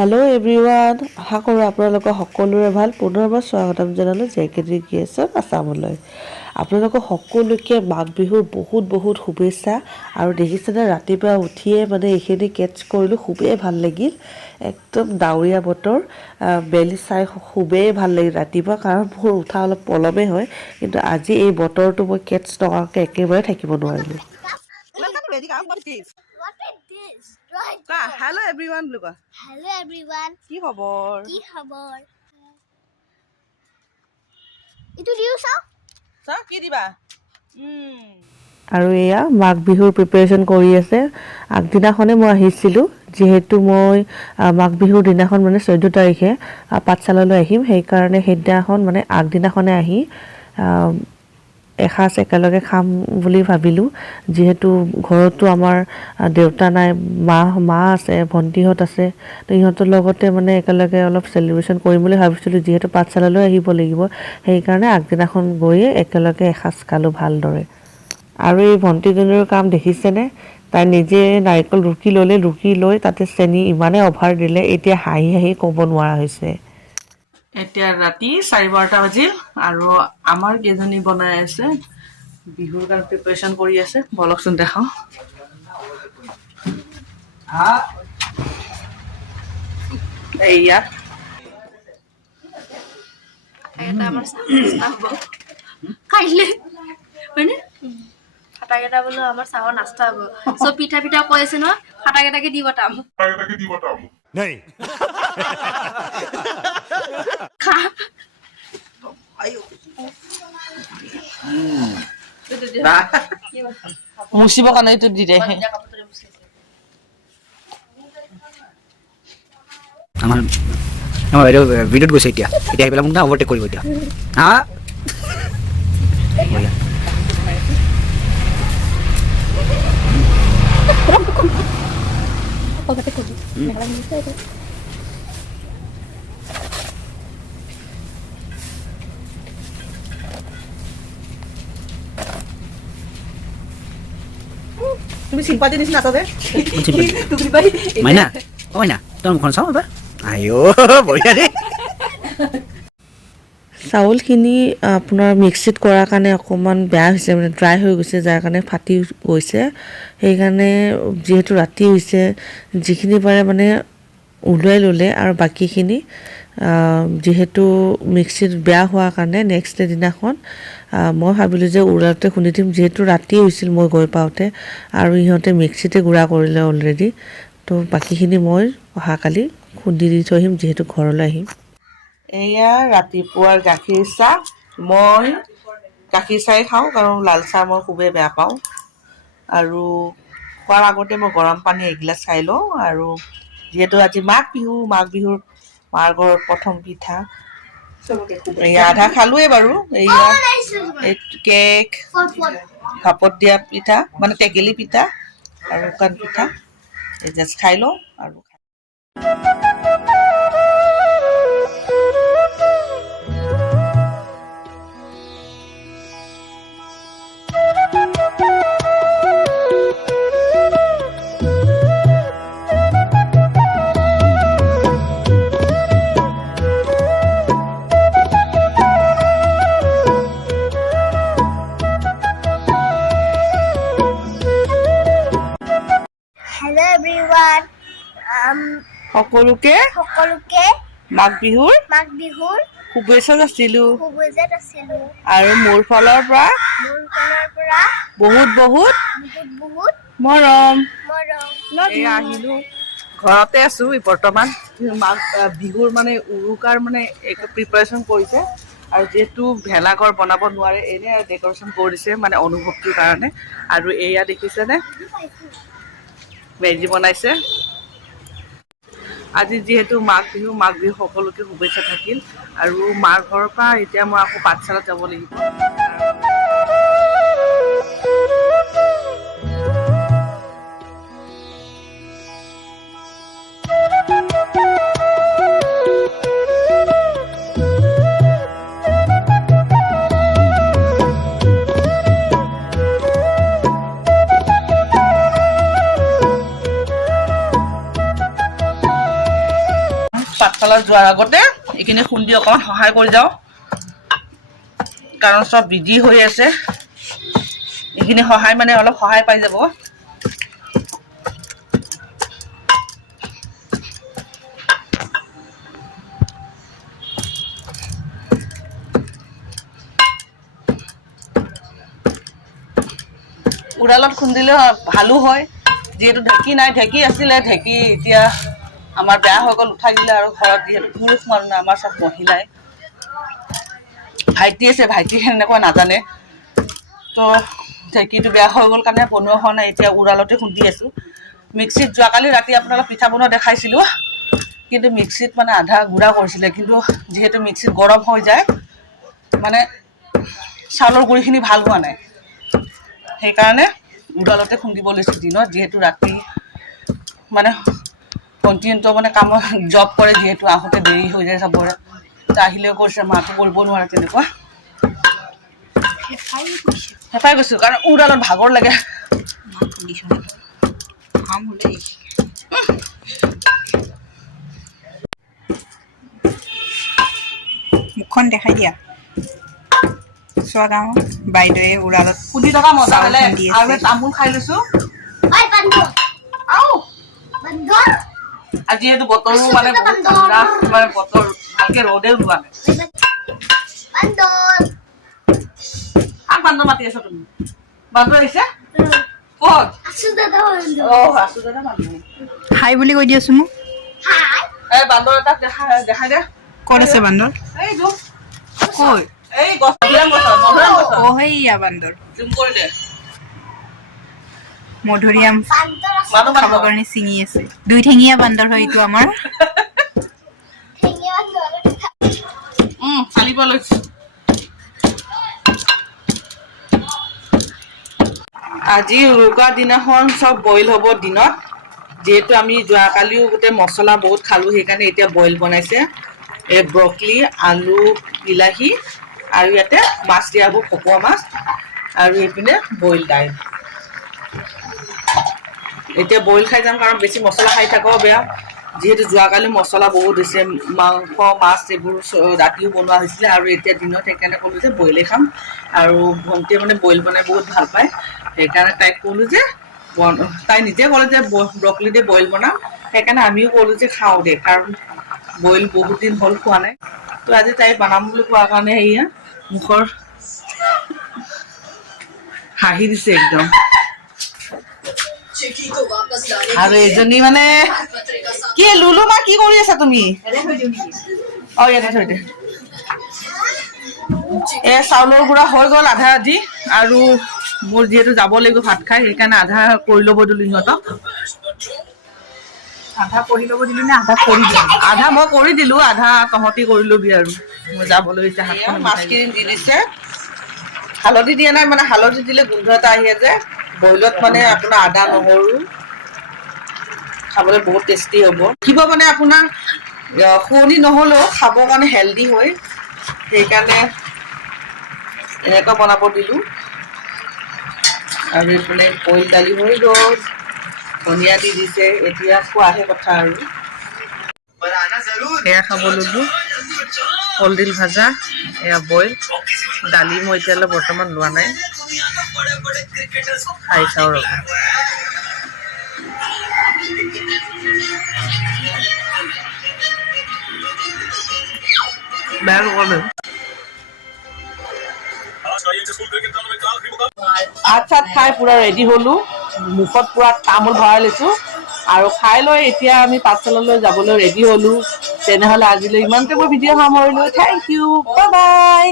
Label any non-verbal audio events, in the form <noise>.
Hello' everyone আশা কৰোঁ আপোনালোকৰ সকলোৰে ভাল। পুনৰবাৰ স্বাগতম জনালোঁ জে কে ডি ক্ৰিয়েশ্যন আছামলৈ। আপোনালোকক সকলোকে মাঘ বিহুৰ বহুত বহুত শুভেচ্ছা আৰু দেখিছেনে ৰাতিপুৱা উঠিয়ে মানে এইখিনি কেটচ কৰিলোঁ খুবেই ভাল লাগিল। একদম ডাৱৰীয়া বতৰ বেলি চাই খুবেই ভাল লাগিল ৰাতিপুৱা কাৰণ মোৰ উঠা অলপ পলমেই হয় কিন্তু আজি এই বতৰটো মই কেটচ নকৰাকৈ একেবাৰে থাকিব নোৱাৰিলোঁ। কোৱা হেল্ল' এভৰিৱান বুলি কোৱা। Hello everyone. কি খবৰ? কি খবৰ? এইটো দিও চাওঁ। চা কি দিবা? আৰু এয়া মাঘ বিহুৰ প্ৰিপেৰেশ্যন কৰি আছে। আগদিনাখনে মই আহিছিলোঁ যিহেতু মই মাঘ বিহুৰ দিনাখন মানে চৈধ্য তাৰিখে পাঠশালালৈ আহিম। সেইকাৰণে সেইদিনাখন মানে আগদিনাখনে আহ, এসাঁজ একেলগে খাম বুলি ভাবিলোঁ। যিহেতু ঘৰতো আমাৰ দেউতা নাই মা মা আছে ভণ্টিহঁত আছে তো ইহঁতৰ লগতে মানে একেলগে অলপ চেলিব্ৰেশ্যন কৰিম বুলি ভাবিছিলোঁ। যিহেতু পাঠশালালৈ আহিব লাগিব সেইকাৰণে আগদিনাখন গৈয়ে একেলগে এসাঁজ খালোঁ ভালদৰে। আৰু এই ভণ্টিজনীৰ কাম দেখিছেনে? তাই নিজে নাৰিকল ৰুকি ল'লে ৰুকি লৈ তাতে চেনি ইমানেই অভাৰ দিলে এতিয়া হাঁহি হাঁহি ক'ব নোৱাৰা হৈছে। এতিয়া ৰাতি চাৰি বাৰটা বাজিল আৰু আমাৰ কেইজনী বনাই আছে। বিহুৰ কাৰণে প্ৰিপেৰেশ্যন কৰি আছে। বলকচোন দেখাওঁ। এইয়া। এটা আমাৰ চাহ হ'ব। কাইলৈ। হয়নে? ফাটাকেইটা বোলো আমাৰ চাহৰ নাস্তা হ'ব। চব পিঠা পিঠা কৈ আছে নহয় ফাটাকেইটাকে দি পঠাম তাকে দিব তাম <laughs> नहीं খা মুচিবৰ কাৰণে এইটো দি দে আমাৰ আমাৰ বাইদেউ গৈছে এতিয়া। এতিয়া আহি পেলাই মোক না অভাৰটেক কৰিব এতিয়া। হা? বঢ়িয়া। তুমি আছা যে কোন চিম্পাতি? মাইনা অ মাইনা তই মুখখন চাওঁ এবাৰ আইঅ বঢ়িয়া দেই চাউলখিনি আপোনাৰ মিক্সিত কৰাৰ কাৰণে অকণমান বেয়া হৈছে মানে ড্ৰাই হৈ গৈছে যাৰ কাৰণে ফাটি গৈছে। সেইকাৰণে যিহেতু ৰাতি হৈছে যিখিনি পাৰে মানে ওলোৱাই ল'লে আৰু বাকীখিনি যিহেতু মিক্সিত বেয়া হোৱাৰ কাৰণে নেক্সট ডে দিনাখন মই ভাবিলোঁ যে উৰালতে খুন্দি দিম। যিহেতু ৰাতি হৈছিল মই গৈ পাওঁতে আৰু ইহঁতে মিক্সিতে গুড়া কৰিলে অলৰেডি তো বাকীখিনি মই অহাকালি খুন্দি দি থৈ আহিম যিহেতু ঘৰলৈ আহিম। এয়া ৰাতিপুৱাৰ গাখীৰ চাহ। মই গাখীৰ চাহেই খাওঁ কাৰণ লাল চাহ মই খুবেই বেয়া পাওঁ। আৰু খোৱাৰ আগতে মই গৰম পানী এগিলাচ খাই লওঁ। আৰু যিহেতু আজি মাঘ বিহু মাঘ বিহুৰ মাৰ ঘৰত প্ৰথম পিঠা। আধা খালোৱেই বাৰু। এয়া কেক ফট ফট ভাপত দিয়া পিঠা মানে টেকেলি পিঠা আৰু শুকান পিঠা। এই জাষ্ট খাই লওঁ আৰু সকলোকে সকলোকে মাঘ বিহুৰ মাঘ বিহুৰ শুভেচ্ছা যাচিলোঁ। শুভেচ্ছা আছিলোঁ আৰু মোৰ ফালৰ পৰা মোৰ ফালৰ পৰা বহুত বহুত বহুত বহুত মৰম। মৰম। আহিলো। ঘৰতে আছো বৰ্তমান মাঘ বিহুৰ মানে উৰুকাৰ মানে প্ৰিপাৰেশ্যন কৰিছে। আৰু যিহেতু ভেলাঘৰ বনাব নোৱাৰে এনে ডেক'ৰেশ্যন কৰিছে মানে অনুভৱটোৰ কাৰণে। আৰু এয়া দেখিছেনে? মেজি বনাইছে। আজি যিহেতু মাঘ বিহু মাঘ বিহু সকলোকে শুভেচ্ছা থাকিল। আৰু মাৰ ঘৰৰ পৰা এতিয়া মই আকৌ পাঠশালাত যাব লাগিব। পাঠশালাত যোৱাৰ আগতে এইখিনি খুন্দি অকণমান সহায় কৰি যাওঁ। কাৰণ চব বিজি হৈ আছে। এইখিনি সহায় মানে অলপ সহায় পাই যাব। উৰালত খুন্দিলে ভালো হয়। যিহেতু ঢেঁকী নাই ঢেঁকী আছিলে ঢেঁকী এতিয়া আমাৰ বেয়া হৈ গ'ল উঠাই দিলে আৰু ঘৰত যিহেতু পুৰুষ মানুহ আমাৰ চব মহিলাই। ভাইটি আছে, ভাইটি সেনেকুৱা নাজানে। তো ঢেঁকীটো বেয়া হৈ গ'ল কাৰণে বনোৱা হোৱা নাই, এতিয়া উৰালতে খুন্দি আছোঁ। মিক্সিত যোৱাকালি ৰাতি আপোনালোক পিঠা বনোৱা দেখাইছিলোঁ, কিন্তু মিক্সিত মানে আধা গুড়া কৰিছিলে, কিন্তু যিহেতু মিক্সিত গৰম হৈ যায় মানে চাউলৰ গুড়িখিনি ভালো হোৱা নাই। সেইকাৰণে উৰালতে খুন্দিব লৈছোঁ দিনত, যিহেতু ৰাতি মানে কণ্টিনিউটো মানে কামত জব কৰে যিহেতু আহোঁতে দেৰি হৈ যায় চবৰে। আহিলেও কৈছে মাকো কৰিব নোৱাৰে তেনেকুৱা। হেঁপাই গৈছোঁ। কাৰণ উৰালত ভাগৰ লাগে। মুখখন দেখাই দিয়া। চোৱা গাঁও বাইদেৱে উৰালত খুন্দি থকা মজা আছে। আৰু তামোল খাই লৈছোঁ। আজি এইটো বতৰো মানে বহুত ঠাণ্ডা মানে বতৰ ভালকে ৰ'দে ওলোৱা নাই। Bandol! মাতি আছা তুমি। বান্দৰ আহিছে? হাই বুলি কৈ দিয়াচোন মোক। বান্দৰ এটাক দেখাই দেখাই দে। ক'ত আছে বান্দৰ? এইটো ক'ত? এই গছ অ' সেইয়া বান্দৰ। জুম কৰি দে। মধুৰিআম. মানুহ খাবৰ কাৰণে ছিঙি আছে। দুই ঠেঙীয়া বান্দৰ হয় এইটো আমাৰ। চালিব লৈছো। আজি উৰুকা দিনাখন চব বইল হ'ব দিনত। যিহেতু আমি যোৱাকালিও গোটেই মছলা বহুত খালোঁ সেইকাৰণে এতিয়া বইল বনাইছে। এই ব্ৰকলি আলু বিলাহী আৰু ইয়াতে মাছ দিয়া হ'ব ভকুৱা মাছ। আৰু এইপিনে বইল দাইল। এতিয়া বইল খাই যাম কাৰণ বেছি মছলা খাই থাকাও বেয়া। যিহেতু যোৱাকালি মছলা বহুত হৈছে, মাংস, মাছ, এইবোৰ ৰাতিও বনোৱা হৈছিলে আৰু এতিয়া দিনত সেইকাৰণে ক'লোঁ যে বইলে খাম। আৰু ভণ্টিয়ে মানে বইল বনাই বহুত ভালো পায়। সেইকাৰণে তাইক ক'লোঁ যে তাই নিজে ক'লে যে ব্ৰকলি দি বইল বনাম। সেইকাৰণে আমিও ক'লোঁ যে খাওঁ দে, কাৰণ বইল বহুত দিন হ'ল খোৱা নাই। তো আজি তাই বনাম বুলি কোৱাৰ কাৰণে এয়া মুখৰ হাঁহি দিছে একদম। আৰু এজনী মানে? কি লুলু মা কি কৰি আছা তুমি? অ ইয়াতে থৈ দে এ চাউলৰ গুড়া হৈ গ'ল আধা আধি আৰু মোৰ যিহেতু যাব লাগিব ভাত খাই সেইকাৰণে আধা কৰি ল'ব দিলোঁ সিহঁতক আধা কৰি ল'ব দিলোঁ নে আধা কৰি দিলোঁ? আধা মই কৰি দিলোঁ আধা তহঁতি কৰি ল'বি আৰু। মই যাবলৈ এতিয়া হাতখন মাছখিনি দি দিছে। হালধি দিয়া নাই মানে হালধি দিলে গোন্ধ এটা আহে যে। বইলত মানে আপোনাৰ আদা নহৰু খাবলৈ বহুত টেষ্টি হ'ব। কিবা মানে আপোনাৰ শুৱনি নহ'লেও খাবৰ কাৰণে হেল্ডি হয়। সেইকাৰণে এনেকুৱা বনাব দিলোঁ। আৰু এইপিনে বইল দালি হৈ গ'ল। ধনিয়া দি দিছে। এতিয়া খোৱাহে কথা আৰু। এয়া খাব ললোঁ। কলডিল ভাজা, এয়া বইল, দালি মই এতিয়ালৈ বৰ্তমান লোৱা নাই। খাই চাওঁ ৰ'ব। বেয়া ভাত চাত খাই পুৰা ৰেডি হ'লোঁ। মুখত পুৰা তামোল ভৰাই লৈছোঁ। আৰু খাই লৈ এতিয়া আমি পাঠশালালৈ যাবলৈ ৰেডি হ'লোঁ। তেনেহ'লে আজিলৈ ইমানতে মই video' সামৰিলোঁ। Thank you bye bye